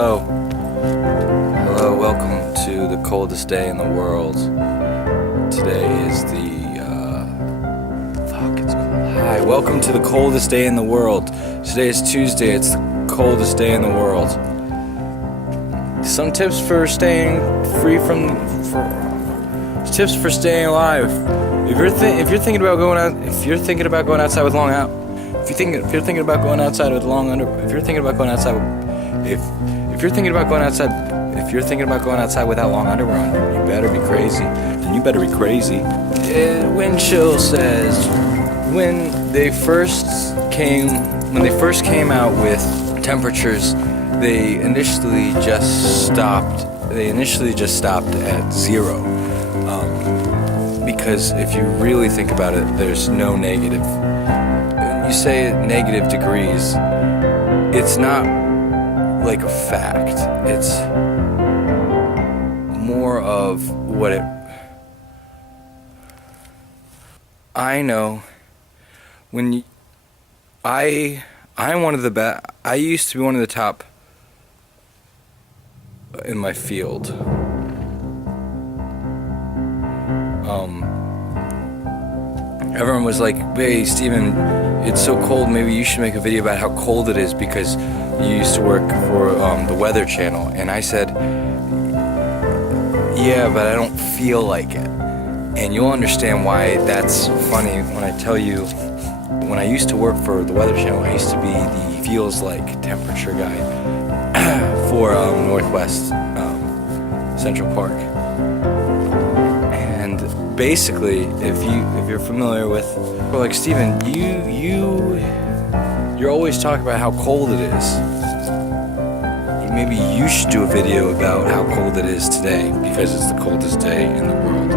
Hello. Hello, welcome to the coldest day in the world. Today is it's cold. Hi, welcome to the coldest day in the world. Today is Tuesday, it's the coldest day in the world. Some tips for staying free tips for staying alive. If you're thinking about going outside with long out, if you're thinking about going outside with long under, if you're thinking about going outside without long underwear on, you better be crazy. Then you better be crazy. Wind chill says when they first came out with temperatures, they initially just stopped at 0. Because if you really think about it, there's no negative. When you say negative degrees, it's not like a fact. It's more of what it. I know when I'm one of the best. I used to be one of the top in my field. Everyone was like, "Hey, Steven, it's so cold. Maybe you should make a video about how cold it is because you used to work for the Weather Channel." And I said, "Yeah, but I don't feel like it." And you'll understand why that's funny when I tell you. When I used to work for the Weather Channel, I used to be the feels like temperature guy for Northwest Central Park. And basically, if you're familiar with, well, like Steven, you're always talking about how cold it is. Maybe you should do a video about how cold it is today because it's the coldest day in the world.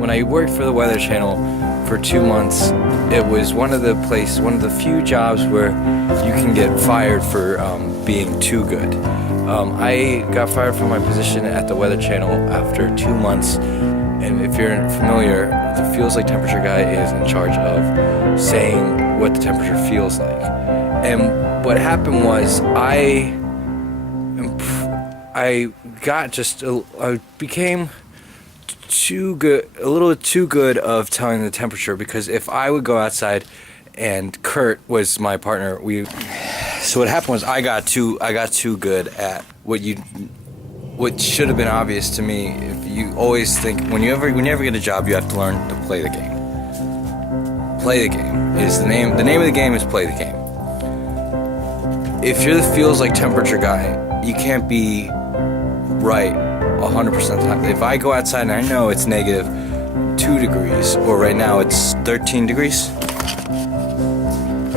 When I worked for the Weather Channel for 2 months, it was one of the few jobs where you can get fired for being too good. I got fired from my position at the Weather Channel after 2 months, and if you're familiar, the feels like temperature guy is in charge of saying what the temperature feels like. And what happened was I became a little too good of telling the temperature, because if I would go outside, and Kurt was my partner, so what happened was I got too good at what should have been obvious to me. If you always think when you ever get a job, you have to learn to play the game. Play the game is the name. The name of the game is play the game. If you're the feels like temperature guy, you can't be right 100% of the time. If I go outside and I know it's negative 2 degrees, or right now it's 13 degrees,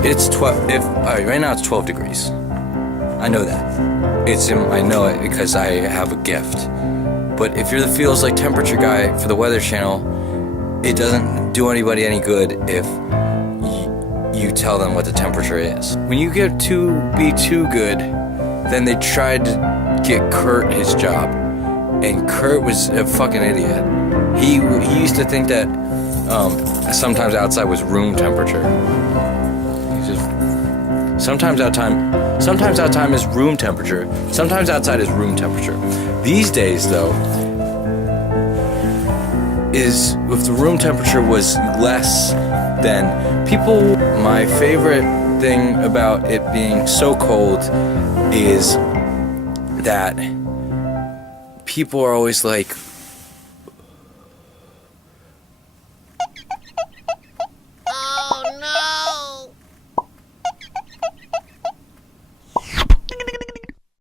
it's 12. Right now it's 12 degrees. I know that. I know it because I have a gift. But if you're the feels like temperature guy for the Weather Channel, it doesn't do anybody any good if you tell them what the temperature is. When you get to be too good, then they tried to get Kurt his job, and Kurt was a fucking idiot. He used to think that sometimes outside was room temperature. Sometimes outside is room temperature. Sometimes outside is room temperature. These days, though, if the room temperature was less than people. My favorite thing about it being so cold is that people are always like,